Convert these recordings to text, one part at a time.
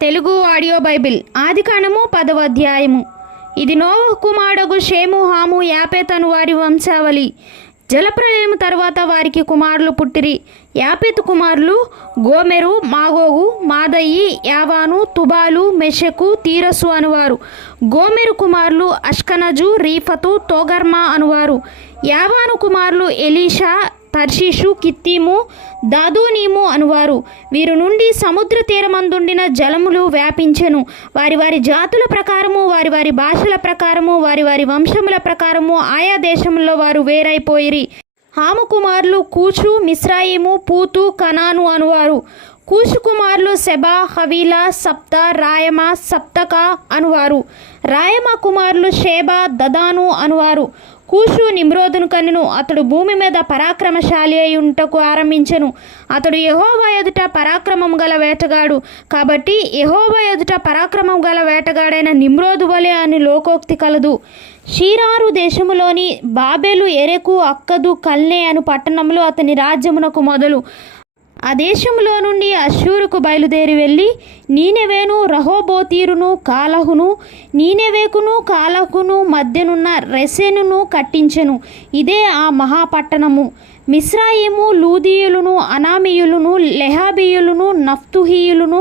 Telugu audio Bible ఆదికాండము 10వ అధ్యాయము. ఇది నోవహు కుమారుడు షేము హాము యాపేతను వారి వంశావళి. జలప్రలయము తరువాత వారికి కుమారులు పుట్టిరి. యాపేతు కుమారులు గోమెరు, మాగోగు, మాదయి, యావాను, తుబాలు, మెషెకు, తీరసు అనువారు. గోమెరు కుమారులు అష్కనజు, రీఫతు, తోగర్మా అనువారు. యావాను కుమారులు ఎలీషా, తర్షీషు, కిత్తీము, దాదోనీము అనువారు. వీరి నుండి సముద్ర తీరమందుండిన జలములు వ్యాపించెను. వారి వారి జాతుల ప్రకారము, వారి వారి భాషల ప్రకారము, వారి వారి వంశముల ప్రకారము ఆయా దేశంలో వారు వేరైపోయిరి. హాము కుమారులు కూషు, మిస్రాయిము, పూతు, కనాను అనువారు. కూషు కుమారులు సెబా, హవీలా, సప్త, రాయమ, సప్తక అనువారు. రాయమ కుమారులు షేబా, దదాను అనువారు. కూషు నిమ్రోదును కనెను. అతడు భూమి మీద పరాక్రమశాలి అయి ఉంటకు ఆరంభించెను. అతడు యెహోవా ఎదుట పరాక్రమం గల వేటగాడు. కాబట్టి యెహోవా ఎదుట పరాక్రమం గల వేటగాడైన నిమ్రోదు వలె అని లోకోక్తి కలదు. షీరారు దేశములోని బాబెలు, ఎరెకు, అక్కదు, కల్నే అను పట్టణములు అతని రాజ్యమునకు మొదలు. ఆ దేశంలో నుండి అష్షూరుకు బయలుదేరి వెళ్ళి నీనెవేను, రహోబోతీరును, కాలహును, నీనెవేకును కాలహును మధ్యనున్న రెసెనును కట్టించెను. ఇదే ఆ మహాపట్టణము. మిస్రాయిము లూదీయులను, అనామీయులను, లెహాబీయులను, నఫ్తుహీయులను,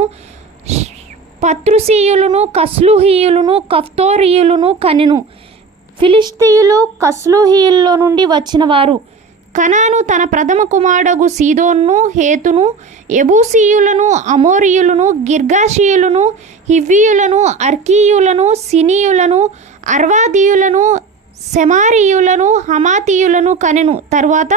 పత్రుసీయులను, కస్లుహీయులను, కఫ్తోరీయులను కనెను. ఫిలిష్తీయులు కస్లుహీయుల్లో నుండి వచ్చినవారు. కనాను తన ప్రథమ కుమారుడగు సీదోన్ను, హేతును, ఎబూసీయులను, అమోరీయులను, గిర్గాషీయులను, హివ్వీయులను, అర్కీయులను, సినీయులను, అర్వాదీయులను, సెమారీయులను, హమాతీయులను కనెను. తరువాత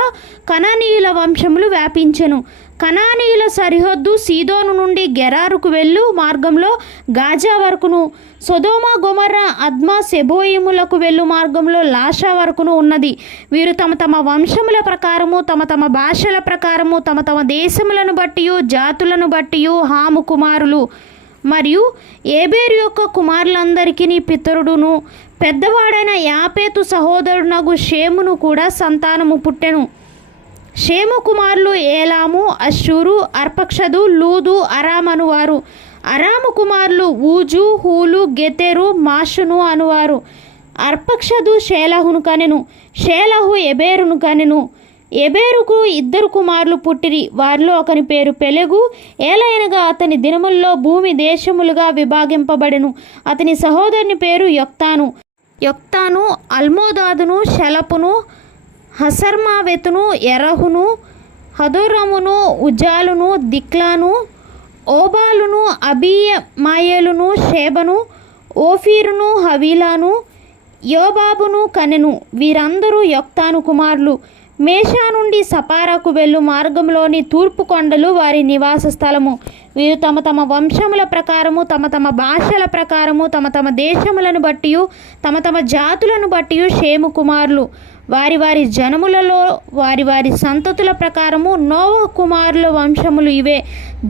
కనానీయుల వంశములు వ్యాపించెను. కనానీయుల సరిహద్దు సీదోను నుండి గెరారుకు వెళ్ళు మార్గంలో గాజా వరకును, సొదొమ, గొమొర్రా, అద్మా, సెబోయిములకు వెళ్ళు మార్గంలో లాషా వరకును ఉన్నది. వీరు తమ తమ వంశముల ప్రకారము, తమ తమ భాషల ప్రకారము, తమ తమ దేశములను బట్టి, జాతులను బట్టి హాము కుమారులు. మరియు ఏబేరు యొక్క కుమారులందరికీ పితరుడును పెద్దవాడైన యాపేతు సహోదరునగు షేమును కూడా సంతానము పుట్టెను. షేము కుమారులు ఏలాము, అష్షూరు, అర్పక్షదు, లూదు, అరాము అనువారు. అరాము కుమారులు ఊజు, హూలు, గెతెరు, మాషును అనువారు. అర్పక్షదు షేలహును కనెను. షేలహు ఎబేరును కనెను. ఎబేరుకు 2 కుమారులు పుట్టిరి. వారిలో ఒకని పేరు పెలెగు. ఏలయనగా అతని దినముల్లో భూమి దేశములుగా విభాగింపబడెను. అతని సహోదరుని పేరు యొక్తాను. యొక్తాను అల్మోదాదును, షెలపును, హసర్మావెతును, ఎరహును, హదోరమును, ఉజాలును, దిక్లాను, ఓబాలును, అబీయమాయేలును, షేబను, ఓఫీరును, హవీలాను, యోబాబును కనెను. వీరందరూ యొక్తాను కుమారులు. మేషా నుండి సపారాకు వెళ్ళు మార్గంలోని తూర్పు కొండలు వారి నివాస స్థలము. వీరు తమ తమ వంశముల ప్రకారము, తమ తమ భాషల ప్రకారము, తమ తమ దేశములను బట్టి, తమ తమ జాతులను బట్టి షేము కుమారులు. వారి వారి జనములలో వారి వారి సంతతుల ప్రకారము నోవహు కుమారుల వంశములు ఇవే.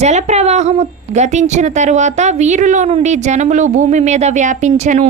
జలప్రవాహము గతించిన తరువాత వీరిలో నుండి జనములు భూమి మీద వ్యాపించెను.